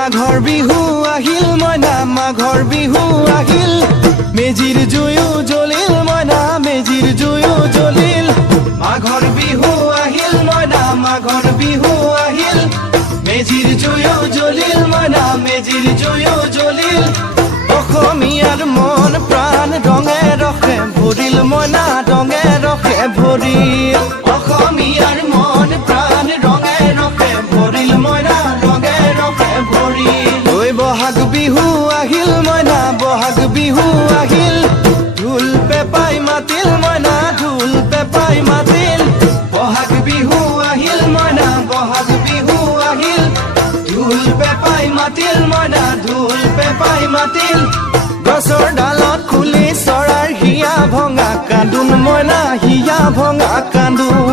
মাঘৰ বিহু আহিল, মইনা মাঘৰ বিহু আহিল। মেজিৰ জুয়ো জ্বলিল, মইনা মেজিৰ জুয়ো জ্বলিল। মাঘৰ বিহু আহিল, মইনা মাঘৰ বিহু আহিল। মেজিৰ জুয়ো জ্বলিল, মইনা মেজিৰ জুয়ো জ্বলিল। ঢোল পেপাই মাতিল মইনা ঢোল পেপাই মাতিল গছৰ ডালত খুলি চৰাৰ হিয়া ভঙা, কান্দোন মইনা হিয়া ভঙা, কান্দোন